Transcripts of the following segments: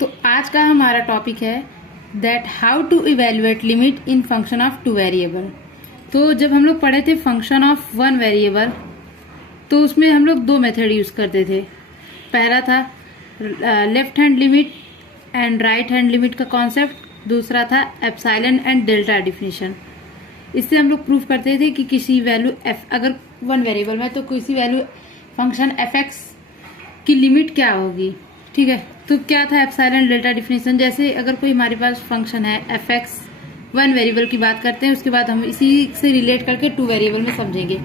तो आज का हमारा टॉपिक है that how to evaluate limit in function of two variable. तो जब हम लोग पढ़े थे फंक्शन ऑफ वन वेरिएबल, तो उसमें हम लोग दो मेथड यूज करते थे। पहला था left hand limit and right hand limit का कॉन्सेप्ट, दूसरा था एप्सिलॉन एंड डेल्टा डिफिनीशन। इससे हम लोग प्रूफ करते थे कि किसी वैल्यू एफ, अगर वन वेरिएबल में, तो किसी वैल्यू फंक्शन एफ एक्स की लिमिट क्या होगी। ठीक है, तो क्या था एप्सिलॉन डेल्टा डिफिनीशन। जैसे अगर कोई हमारे पास फंक्शन है एफ एक्स, वन वेरिएबल की बात करते हैं, उसके बाद हम इसी से रिलेट करके टू वेरिएबल में समझेंगे।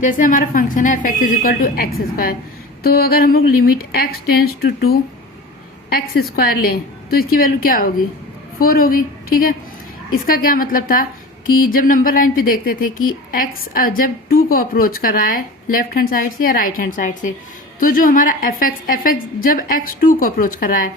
जैसे हमारा फंक्शन है F X is equal to X square, तो अगर हम लोग limit X tends to two X square लें तो इसकी वैल्यू क्या होगी, 4 होगी। ठीक है, इसका क्या मतलब था कि जब नंबर लाइन पे देखते थे कि x जब 2 को अप्रोच कर रहा है लेफ्ट हैंड साइड से या राइट हैंड साइड से, तो जो हमारा एफ एक्स जब x 2 को अप्रोच कर रहा है,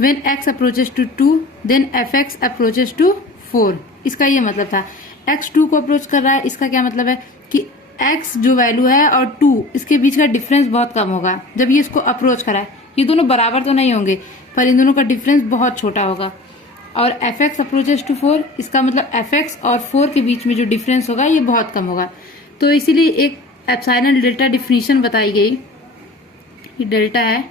व्हेन x अप्रोचेस टू 2 देन एफ एक्स अप्रोचेस टू 4। इसका ये मतलब था x 2 को अप्रोच कर रहा है, इसका क्या मतलब है कि x जो वैल्यू है और 2 इसके बीच का डिफरेंस बहुत कम होगा जब ये इसको अप्रोच कर रहा है। ये दोनों बराबर तो नहीं होंगे, पर इन दोनों का डिफरेंस बहुत छोटा होगा। और एफ एक्स अप्रोचेस टू 4, इसका मतलब एफ एक्स और 4 के बीच में जो डिफरेंस होगा ये बहुत कम होगा। तो इसीलिए एक एप्सिलॉन डेल्टा डिफिनीशन बताई गई कि डेल्टा है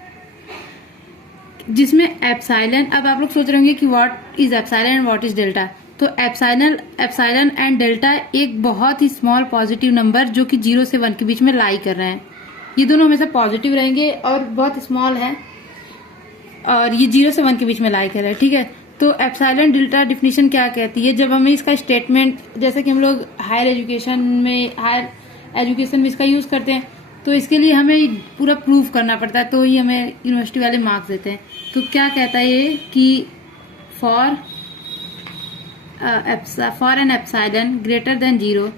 जिसमें एप्सिलॉन, अब आप लोग सोच रहे होंगे कि what is epsilon and what is delta. तो एप्सिलॉन एंड डेल्टा एक बहुत ही स्मॉल पॉजिटिव नंबर जो कि 0 से 1 के बीच में लाई कर रहे हैं। ये दोनों हमेशा पॉजिटिव रहेंगे और बहुत स्मॉल है, और ये 0 से 1 के बीच में लाई कर रहे हैं। ठीक है, तो एप्सिलॉन डेल्टा डिफिनीशन क्या कहती है, जब हमें इसका स्टेटमेंट, जैसे कि हम लोग हायर एजुकेशन में इसका यूज करते हैं, तो इसके लिए हमें पूरा प्रूफ करना पड़ता है, तो ही हमें यूनिवर्सिटी वाले मार्क्स देते हैं। तो क्या कहता है ये कि for an epsilon greater than 0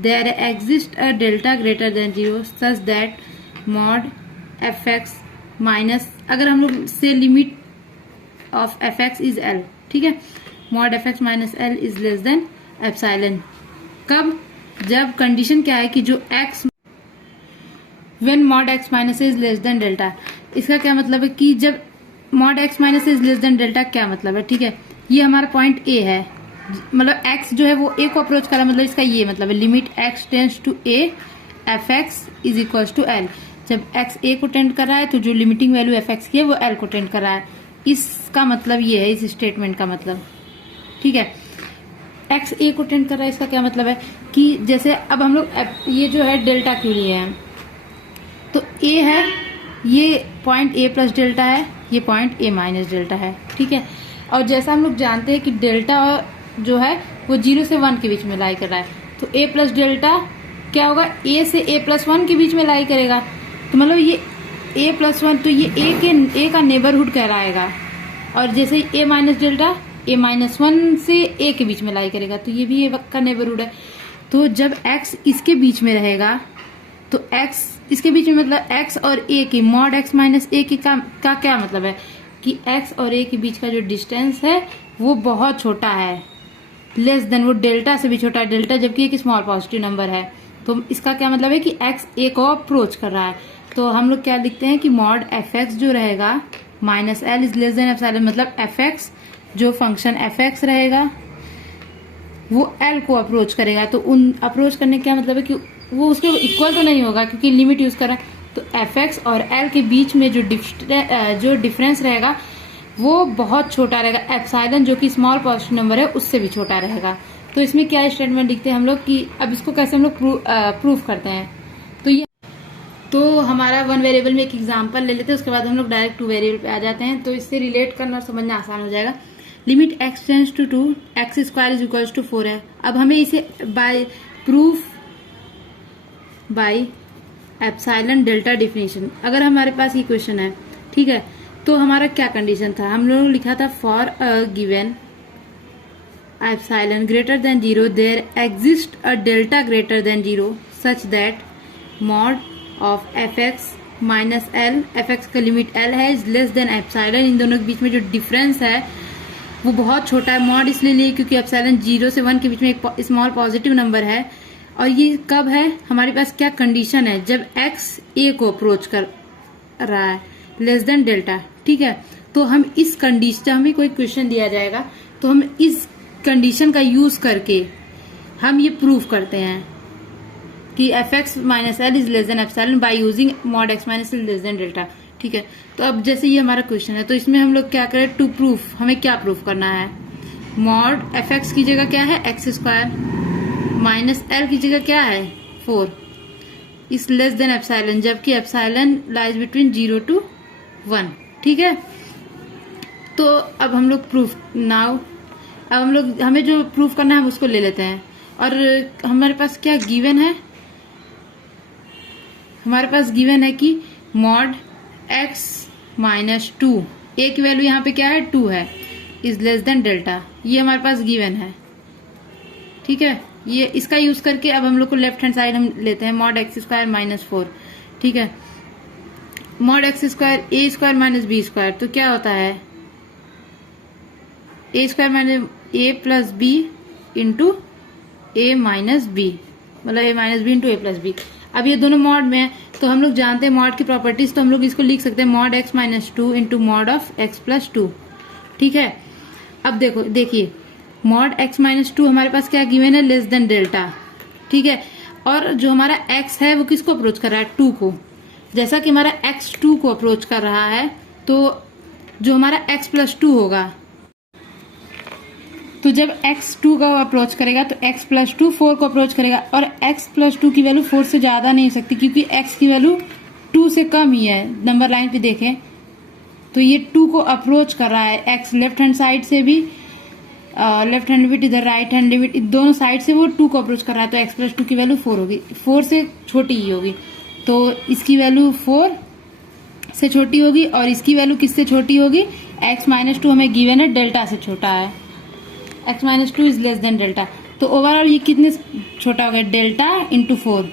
there exist a delta greater than 0 such that mod F X minus, अगर हम लोग से limit of F X is L, ठीक है, mod F X minus L is less than epsilon. कब, जब condition क्या है कि जो X when mod X minus is less than delta. इसका क्या मतलब है कि जब mod X minus is less than delta, क्या मतलब है। ठीक है, ये हमारा पॉइंट ए है, मतलब एक्स जो है वो ए को अप्रोच कर रहा है, मतलब इसका ये मतलब है limit X tends to A F X is equal to L. जब एक्स ए को टेंड कर रहा है तो जो लिमिटिंग वैल्यू एफ एक्स की है वो एल को टेंड कर रहा है। इसका मतलब ये है, इस स्टेटमेंट का मतलब। ठीक है, एक्स ए को टेंड कर रहा है, इसका क्या मतलब है कि जैसे अब हम लोग ये जो है डेल्टा क्यों लिए हैं, तो ए है, ये पॉइंट ए प्लस डेल्टा है, ये पॉइंट ए माइनस डेल्टा है। ठीक है, और जैसा हम लोग जानते हैं कि डेल्टा जो है वो 0 से 1 के बीच में लाई कर रहा है, तो ए प्लस डेल्टा क्या होगा, ए से ए प्लस 1 के बीच में लाई करेगा। तो मतलब ये ए प्लस 1, तो ये ए का नेबरहुड कहलाएगा, और जैसे ए माइनस डेल्टा ए माइनस 1 से ए के बीच में लाई करेगा, तो ये भी ए का नेबरहुड है। तो जब एक्स इसके बीच में रहेगा, तो एक्स इसके बीच में मतलब एक्स और ए की मॉड एक्स माइनस ए की का क्या मतलब है कि एक्स और ए के बीच का जो डिस्टेंस है वो बहुत छोटा है, लेस देन, वो डेल्टा से भी छोटा है, डेल्टा जबकि एक स्मॉल पॉजिटिव नंबर है। तो इसका क्या मतलब है कि एक्स ए को अप्रोच कर रहा है। तो हम लोग क्या लिखते हैं कि मॉड एफ एक्स जो रहेगा minus L is less than epsilon, मतलब एफ एक्स जो फंक्शन एफ एक्स रहेगा वो एल को अप्रोच करेगा। तो उन अप्रोच करने का क्या मतलब है कि वो उसके इक्वल तो नहीं होगा क्योंकि लिमिट यूज कर रहा है। तो एफ एक्स और एल के बीच में जो डिफरेंस रहेगा वो बहुत छोटा रहेगा, एप्सिलॉन जो कि स्मॉल पॉजिटिव नंबर है उससे भी छोटा रहेगा। तो इसमें क्या स्टेटमेंट लिखते हैं हम लोग कि अब इसको कैसे हम लोग प्रूफ करते हैं। तो ये, तो हमारा वन वेरिएबल में एक एग्जांपल ले लेते हैं, उसके बाद हम लोग डायरेक्ट टू वेरिएबल पे आ जाते हैं, तो इससे रिलेट करना और समझना आसान हो जाएगा। Limit X tends to 2 X square is equal to 4 है। अब हमें इसे by proof by epsilon delta definition, अगर हमारे पास ये क्वेश्चन है, ठीक है, तो हमारा क्या कंडीशन था, हम लोगों ने लिखा था for a given epsilon greater than 0 there exist a delta greater than 0 such that mod of F X minus L, F X का लिमिट एल है, इज लेस देन एप्सिलॉन। इन दोनों के बीच में जो डिफरेंस है वो बहुत छोटा है, मॉड इसलिए लिए क्योंकि एप्सिलॉन 0 से 1 के बीच में एक स्मॉल पॉजिटिव नंबर है। और ये कब है, हमारे पास क्या कंडीशन है, जब एक्स ए को अप्रोच कर रहा है लेस देन डेल्टा। ठीक है, तो हम इस कंडीशन, जब हमें कोई क्वेश्चन दिया जाएगा तो हम इस कंडीशन का यूज करके हम ये प्रूव करते हैं कि F X minus L is less than epsilon by using mod X minus L less than delta. ठीक है, तो अब जैसे ये हमारा क्वेश्चन है तो इसमें हम लोग क्या करें, टू प्रूफ, हमें क्या प्रूफ करना है, मॉड एफ एक्स की जगह क्या है एक्स स्क्वायर माइनस एल की जगह क्या है 4 इज लेस देन एप्सिलॉन, जबकि एप्सिलॉन लाइज बिटवीन 0 to 1। ठीक है, तो अब हम लोग प्रूफ नाउ, अब हम लोग, हमें जो प्रूफ करना है हम उसको ले लेते हैं। और हमारे पास क्या गिवन है, हमारे पास गिवन है कि मॉड एक्स माइनस 2, ए की वैल्यू यहाँ पे क्या है 2 है, इज लेस देन डेल्टा, ये हमारे पास गिवन है। ठीक है, ये इसका यूज करके अब हम लोग को लेफ्ट हैंड साइड हम लेते हैं मॉड एक्स स्क्वायर माइनस 4। ठीक है, मॉड एक्स स्क्वायर ए स्क्वायर माइनस बी स्क्वायर, तो क्या होता है ए स्क्वायर माइनस ए प्लस बी इंटू ए माइनस बी, मतलब ए माइनस बी इंटू ए प्लस बी। अब ये दोनों मॉड में है तो हम लोग जानते हैं मॉड की प्रॉपर्टीज, तो हम लोग इसको लिख सकते हैं mod X minus 2 into mod of x plus 2। ठीक है, अब देखिए मॉड एक्स माइनस 2 हमारे पास क्या गिवन है, लेस देन डेल्टा। ठीक है, और जो हमारा एक्स है वो किसको अप्रोच कर रहा है, 2 को। जैसा कि हमारा एक्स 2 को अप्रोच कर रहा है तो जो हमारा एक्स प्लस 2 होगा, तो जब x 2 का अप्रोच करेगा तो x प्लस 2 4 को अप्रोच करेगा, और x प्लस 2 की वैल्यू 4 से ज्यादा नहीं हो सकती क्योंकि x की वैल्यू 2 से कम ही है। नंबर लाइन पे देखें तो ये 2 को अप्रोच कर रहा है, x लेफ्ट हैंड साइड से भी, लेफ्ट हैंड लिमिट इधर राइट हैंड लिमिट, दोनों साइड से वो 2 को अप्रोच कर रहा है, तो x प्लस 2 की वैल्यू 4 होगी, 4 से छोटी ही होगी, तो इसकी वैल्यू 4 से छोटी होगी, और इसकी वैल्यू किससे छोटी होगी, x माइनस 2 हमें गिवन है डेल्टा से छोटा है, x minus 2 is less than delta. तो ओवरऑल ये कितने छोटा हो गया, डेल्टा इंटू 4,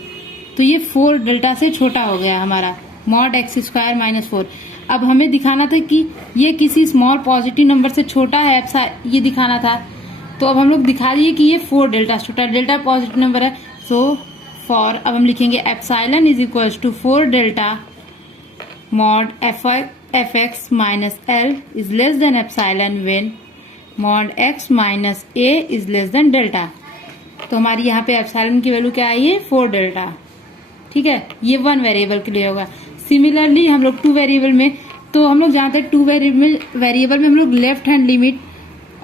तो ये 4 डेल्टा से छोटा हो गया हमारा मॉड एक्स स्क्वायर माइनस 4। अब हमें दिखाना था कि ये किसी स्मॉल पॉजिटिव नंबर से छोटा है, ये दिखाना था, तो अब हम लोग दिखा दिए कि ये 4 डेल्टा छोटा, डेल्टा पॉजिटिव नंबर है, सो फॉर, अब हम लिखेंगे epsilon is equal to 4 delta mod F X minus L is less than epsilon when mod X minus A is less than delta. तो हमारी यहाँ पे एप्सिलॉन की वैल्यू क्या आई है 4 डेल्टा। ठीक है, ये 1 वेरिएबल के लिए होगा। सिमिलरली हम लोग 2 वेरिएबल में, तो हम लोग जानते हैं 2 वेरिएबल में हम लोग लेफ्ट हैंड लिमिट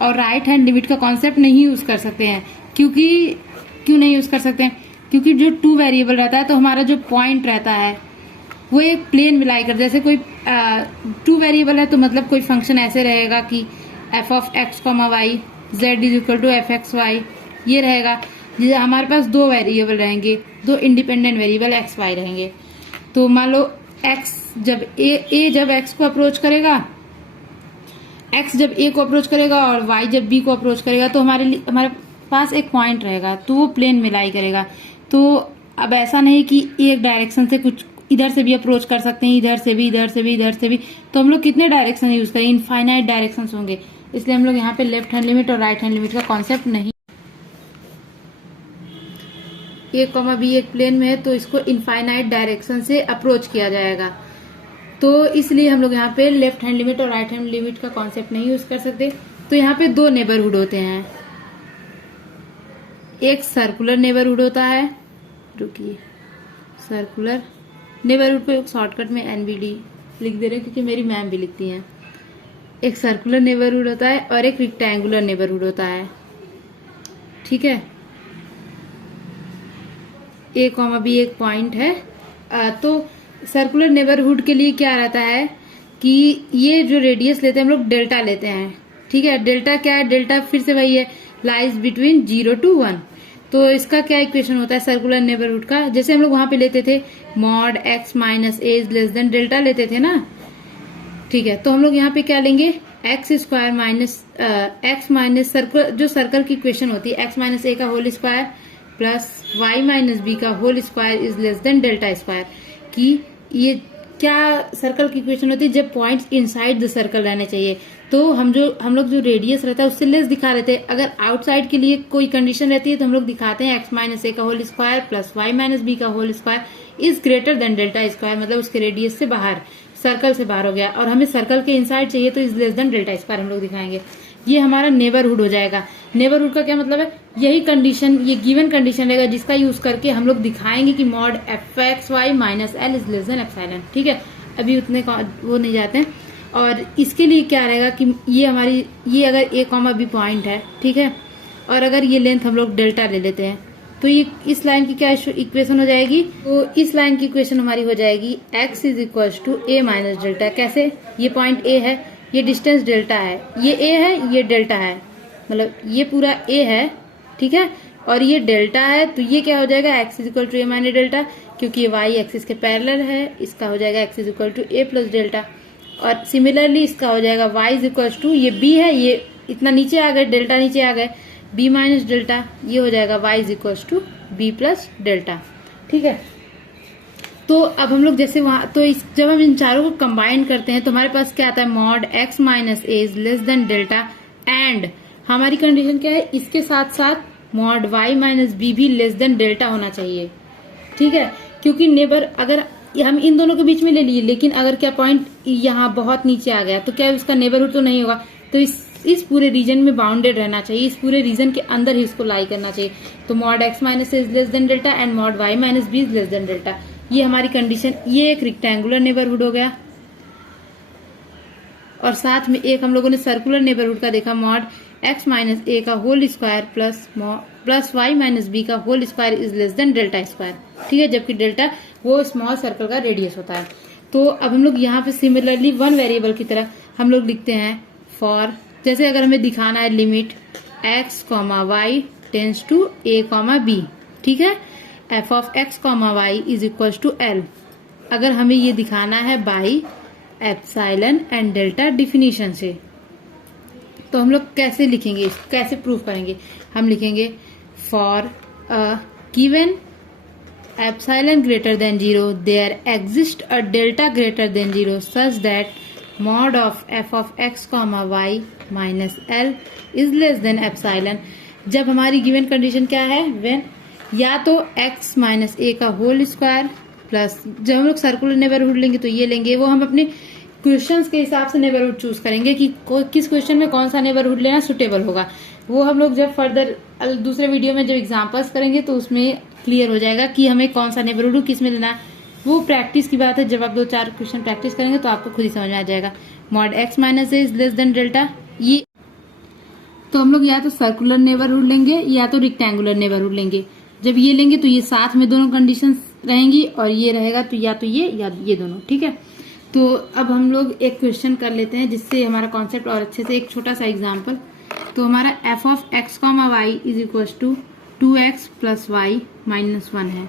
और राइट हैंड लिमिट का कॉन्सेप्ट नहीं यूज कर सकते हैं, क्यों नहीं यूज कर सकते हैं, क्योंकि जो 2 वेरिएबल रहता है तो हमारा जो पॉइंट रहता है वो एक प्लेन मिलाई कर, जैसे कोई 2 वेरिएबल है तो मतलब कोई फंक्शन ऐसे रहेगा कि F of X comma Y Z is equal to F X Y, ये रहेगा। जैसे हमारे पास 2 वेरिएबल रहेंगे, 2 इंडिपेंडेंट वेरिएबल एक्स वाई रहेंगे, तो मान लो एक्स जब ए जब एक्स को अप्रोच करेगा, एक्स जब ए को अप्रोच करेगा और वाई जब बी को अप्रोच करेगा, तो हमारे पास एक पॉइंट रहेगा, तो वो प्लेन मिलाई करेगा। तो अब ऐसा नहीं कि एक डायरेक्शन से कुछ इधर से भी अप्रोच कर सकते हैं, इधर से भी, इधर से भी, इधर से भी, तो हम लोग कितने डायरेक्शन यूज करें, इनफाइनाइट डायरेक्शन होंगे, इसलिए हम लोग यहाँ पे लेफ्ट हैंड लिमिट और राइट हैंड लिमिट का कॉन्सेप्ट नहीं। ए कॉमा बी एक प्लेन में है तो इसको इनफाइनाइट डायरेक्शन से अप्रोच किया जाएगा, तो इसलिए हम लोग यहाँ पे लेफ्ट हैंड लिमिट और राइट हैंड लिमिट का कॉन्सेप्ट नहीं यूज कर सकते। तो यहाँ पे 2 नेबरहुड होते हैं, एक सर्कुलर नेबरहुड होता है, रुकिए, सर्कुलर नेबरहुड पे शॉर्टकट में एनबीडी लिख दे रहे हैं क्योंकि मेरी मैम भी लिखती हैं। एक सर्कुलर नेबरहुड होता है और एक रेक्टेंगुलर नेबरहुड होता है। ठीक है, ए कॉमा बी एक पॉइंट है। तो सर्कुलर नेबरहुड के लिए क्या रहता है कि ये जो रेडियस लेते हैं हम लोग डेल्टा लेते हैं। ठीक है, डेल्टा क्या है, डेल्टा फिर से वही है, लाइज बिटवीन 0 to 1। तो इसका क्या इक्वेशन होता है सर्कुलर नेबरहुड का, जैसे हम लोग वहां पे लेते थे mod X minus A is less than delta लेते थे ना। ठीक है, तो हम लोग यहाँ पे क्या लेंगे, x square minus x minus circle, जो सर्कल की इक्वेशन होती है एक्स माइनस ए का whole square plus Y minus b का whole square is less than delta square, कि ये क्या सर्कल की इक्वेशन होती है, जब पॉइंट्स इनसाइड द सर्कल रहने चाहिए। तो हम लोग जो रेडियस रहता है उससे लेस दिखा रहे थे, अगर आउटसाइड के लिए कोई कंडीशन रहती है तो हम लोग दिखाते हैं एक्स माइनस ए का whole square plus Y minus b का whole square is greater than delta square, मतलब उसके रेडियस से बाहर सर्कल से बाहर हो गया और हमें सर्कल के इनसाइड चाहिए, तो is less than delta square हम लोग दिखाएंगे। ये हमारा नेबरहुड हो जाएगा। नेबरहुड का क्या मतलब है, यही कंडीशन, ये गिवन कंडीशन रहेगा जिसका यूज करके हम लोग दिखाएंगे कि mod F X Y minus L is less than epsilon. ठीक है, अभी उतने वो नहीं जाते हैं। और इसके लिए क्या रहेगा कि ये हमारी, ये अगर ए कॉमा बी पॉइंट है, ठीक है, और अगर ये लेंथ हम लोग डेल्टा ले लेते हैं, तो ये इस लाइन की क्या इक्वेशन हो जाएगी, तो इस लाइन की इक्वेशन हमारी हो जाएगी x is equal to A minus delta. कैसे, ये पॉइंट ए है, ये डिस्टेंस डेल्टा है, ये ए है, ये डेल्टा है, मतलब ये पूरा ए है, ठीक है, और ये डेल्टा है, तो ये क्या हो जाएगा, x is equal to A minus delta, क्योंकि ये y एक्सिस के पैरेलल है, इसका हो जाएगा x is equal to A plus delta. और सिमिलरली इसका हो जाएगा y इज इक्वल टू, ये b है, ये इतना नीचे आ गए, डेल्टा नीचे आ गए, b माइनस डेल्टा, ये हो जाएगा y is equal to b plus delta. ठीक है, तो अब हम लोग जैसे वहां, तो जब हम इन चारों को कंबाइन करते हैं तो हमारे पास क्या आता है, mod x minus A is less than delta, and हमारी कंडीशन क्या है, इसके साथ साथ मॉड y माइनस बी भी लेस देन डेल्टा होना चाहिए। ठीक है, क्योंकि नेबर अगर हम इन दोनों के बीच में ले लिए, लेकिन अगर क्या पॉइंट यहाँ बहुत नीचे आ गया तो क्या उसका नेबरहुड तो नहीं होगा, तो इस पूरे रीजन में बाउंडेड रहना चाहिए, इस पूरे रीजन के अंदर ही इसको लाई करना चाहिए। तो mod x minus is less than delta and mod y minus B is less than delta, ये हमारी कंडीशन, ये एक रेक्टेंगुलर नेबरहुड हो गया। और साथ में एक हम लोगों ने सर्कुलर नेबरहुड का देखा, मॉड x माइनस ए का whole square plus y minus b का whole square is less than delta square. ठीक है, जबकि डेल्टा वो स्मॉल सर्कल का रेडियस होता है। तो अब हम लोग यहाँ पे सिमिलरली वन वेरिएबल की तरह हम लोग लिखते हैं फॉर, जैसे अगर हमें दिखाना है limit x comma Y tends to a comma B, ठीक है, f of x comma Y is equal to l, अगर हमें ये दिखाना है by epsilon and delta definition से, तो हम लोग कैसे लिखेंगे, कैसे प्रूव करेंगे, हम लिखेंगे for a given epsilon greater than 0 there exist a delta greater than 0 such that mod of f of x comma Y minus L is less than epsilon. जब हमारी गिवन कंडीशन क्या है, व्हेन या तो x minus a का whole square plus, जब हम लोग सर्कुलर नेबरहुड लेंगे तो ये लेंगे, वो हम अपने क्वेश्चंस के हिसाब से नेबरहुड चूज करेंगे कि किस क्वेश्चन में कौन सा नेबरहुड लेना सुटेबल होगा। वो हम लोग जब फर्दर दूसरे वीडियो में जब एग्जांपल्स करेंगे तो उसमें क्लियर हो जाएगा कि हमें कौन सा नेबरहुड किस में लेना है। वो प्रैक्टिस की बात है, जब आप 2-4 क्वेश्चन प्रैक्टिस करेंगे तो आपको खुद ही समझ में आ जाएगा। Mod x minus A is less than delta, ये तो हम लोग या तो सर्कुलर नेबरहुड लेंगे या तो रेक्टेंगुलर नेबरहुड लेंगे। जब ये लेंगे तो ये साथ में दोनों कंडीशंस रहेंगी, और ये रहेगा तो या ये दोनों। ठीक है, तो अब हम लोग एक क्वेश्चन कर लेते हैं जिससे हमारा कॉन्सेप्ट और अच्छे से, एक छोटा सा एग्जाम्पल। तो हमारा f of x comma Y is equal to 2x plus Y minus 1 है,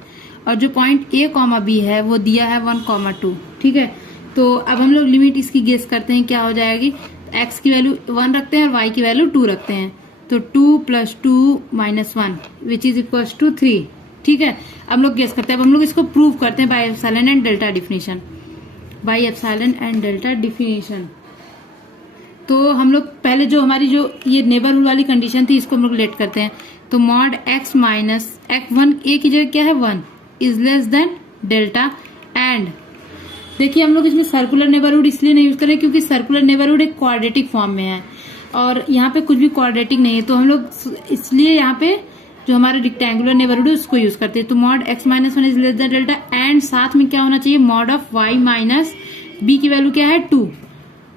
और जो पॉइंट a कॉमा बी है वो दिया है 1 कॉमा 2। ठीक है, तो अब हम लोग लिमिट इसकी गेस करते हैं क्या हो जाएगी, x की वैल्यू 1 रखते हैं और y की वैल्यू 2 रखते हैं, तो 2 plus 2 minus 1 which is equal to 3। ठीक है, अब हम लोग गेस करते हैं, अब हम लोग इसको प्रूव करते हैं by epsilon and delta definition, by epsilon and delta definition. तो हम लोग पहले जो हमारी जो ये नेबरहुड वाली कंडीशन थी इसको हम लोग लेट करते हैं। तो mod x minus x1 a की जगह क्या है 1 is less than delta, and देखिए हम लोग इसमें सर्कुलर नेबरहुड इसलिए नहीं यूज करें क्योंकि सर्कुलर नेबरहुड एक क्वाड्रेटिक फॉर्म में है और यहाँ पे कुछ भी क्वाड्रेटिक नहीं है, तो हम लोग इसलिए यहाँ पे जो हमारा रेक्टेंगुलर नेबरहुड है उसको यूज करते हैं। तो mod x minus 1 is less than delta, and साथ में क्या होना चाहिए, mod of y minus b की वैल्यू क्या है 2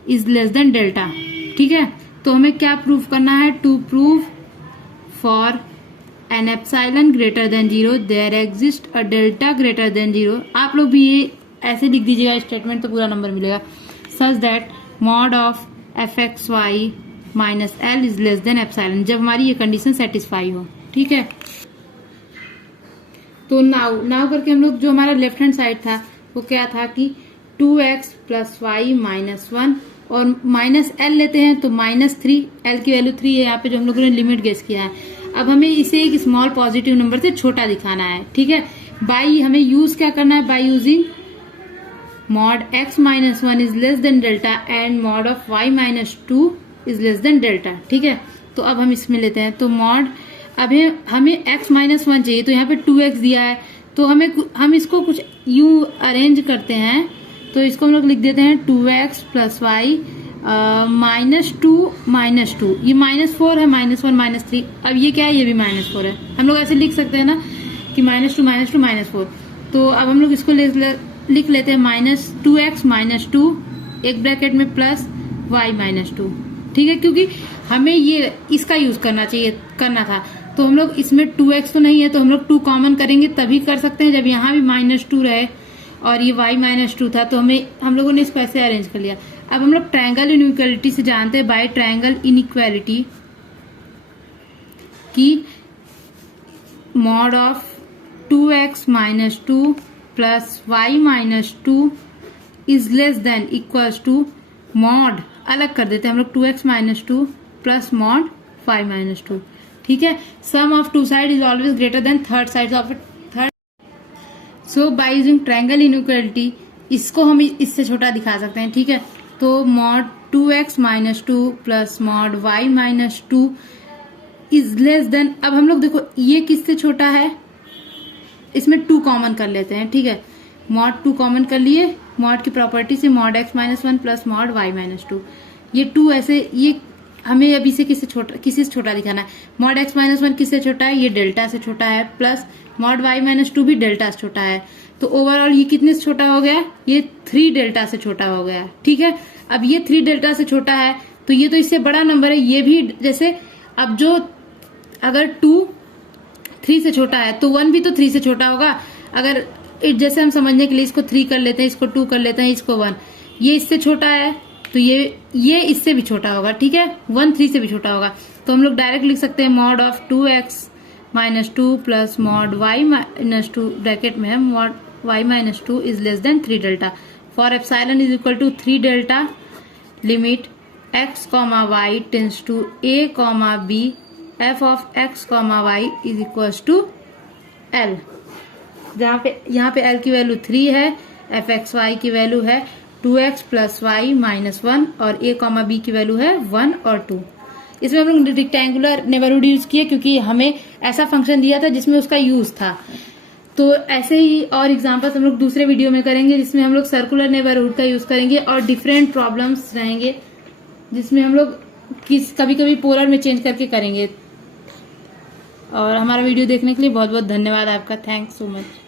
इज लेस देन डेल्टा। ठीक है, तो हमें क्या प्रूव करना है, to prove for an epsilon greater than 0 there exist a delta greater than 0। आप लोग भी ये ऐसे लिख दीजिएगा स्टेटमेंट तो पूरा नंबर मिलेगा, such that mod of F X Y minus L is less than epsilon, जब हमारी ये कंडीशन सेटिस्फाई हो। ठीक है, तो नाउ करके हम लोग जो हमारा लेफ्ट हैंड साइड था वो क्या था कि 2x प्लस वाई माइनस 1 और माइनस एल लेते हैं तो माइनस 3, एल की वैल्यू 3 है यहाँ पे जो हम लोगों ने लिमिट गेस किया है। अब हमें इसे एक स्मॉल पॉजिटिव नंबर से छोटा दिखाना है। ठीक है, बाई हमें यूज क्या करना है, by using mod x minus 1 is less than delta and mod of y minus 2 is less than delta. ठीक है, तो अब हम इसमें लेते हैं, तो मॉड अब हमें x माइनस 1 चाहिए, तो यहाँ पे 2x दिया है, तो हम इसको कुछ यूं अरेंज करते हैं, तो इसको हम लोग लिख देते हैं 2x प्लस वाई -2 ये -4 है, -1 -3। अब ये क्या है, ये भी -4 है। हम लोग ऐसे लिख सकते हैं ना कि -2 -4। तो अब हम लोग इसको लिख लेते हैं -2x -2 एक ब्रैकेट में प्लस y -2। ठीक है, क्योंकि हमें ये इसका यूज करना था। तो हम लोग इसमें 2x तो नहीं है, तो हम लोग 2 कॉमन करेंगे तभी कर सकते हैं, जब यहाँ भी -2 रहे और ये y -2 था। तो हम लोगों ने इसको ऐसे अरेंज कर लिया। अब हम लोग ट्रायंगल इनइक्वालिटी से जानते हैं, बाय ट्रायंगल इनइक्वालिटी की mod of 2x -2 plus y -2 is less than equals to mod, अलग कर देते हैं हम लोग 2x -2 प्लस मॉड y -2। ठीक है, sum of two side is always greater than third side of third. So by using triangle inequality इसको हम इससे छोटा दिखा सकते हैं। ठीक है, तो mod 2x -2 plus mod y -2 is less then, अब हम लोग देखो ये किससे छोटा है, इसमें 2 कॉमन कर लेते हैं। ठीक है, मॉड 2 कॉमन कर लिए, मॉड की प्रॉपर्टी से mod x -1 plus mod y -2, ये 2 ऐसे, ये हमें अभी से किसी से छोटा दिखाना है। मॉड x -1 किससे छोटा है, ये डेल्टा से छोटा है, प्लस मॉड y -2 भी डेल्टा से छोटा है। तो ओवरऑल ये कितने से छोटा हो गया, ये 3 डेल्टा से छोटा हो गया। ठीक है, अब ये 3 डेल्टा से छोटा है तो ये तो इससे बड़ा नंबर है, ये भी जैसे, अब जो अगर 2 3 से छोटा है तो 1 भी तो 3 से छोटा होगा। अगर जैसे हम समझने के लिए इसको 3 कर लेते हैं, इसको 2 कर लेते हैं, इसको 1, ये इससे छोटा है तो ये इससे भी छोटा होगा। ठीक है, 1 3 से भी छोटा होगा। तो हम लोग डायरेक्ट लिख सकते हैं mod of 2x -2 plus mod y -2 bracket में है mod y -2 is less than 3 delta for epsilon is equal to 3 delta limit x, y tends to a, b f of x, y is equal to l, जहाँ पे यहाँ पे l की value 3 है, f x y की value है 2x plus y -1 और a, b की वैल्यू है 1 और 2। इसमें हम लोग रेक्टेंगुलर नेबरहुड यूज किए क्योंकि हमें ऐसा फंक्शन दिया था जिसमें उसका यूज था। तो ऐसे ही और एग्जांपल्स हम लोग दूसरे वीडियो में करेंगे जिसमें हम लोग सर्कुलर नेबरहुड का यूज करेंगे और डिफरेंट प्रॉब्लम्स रहेंगे जिसमें हम लोग कभी कभी पोलर में चेंज करके करेंगे। और हमारा वीडियो देखने के लिए बहुत बहुत धन्यवाद आपका। Thanks so much.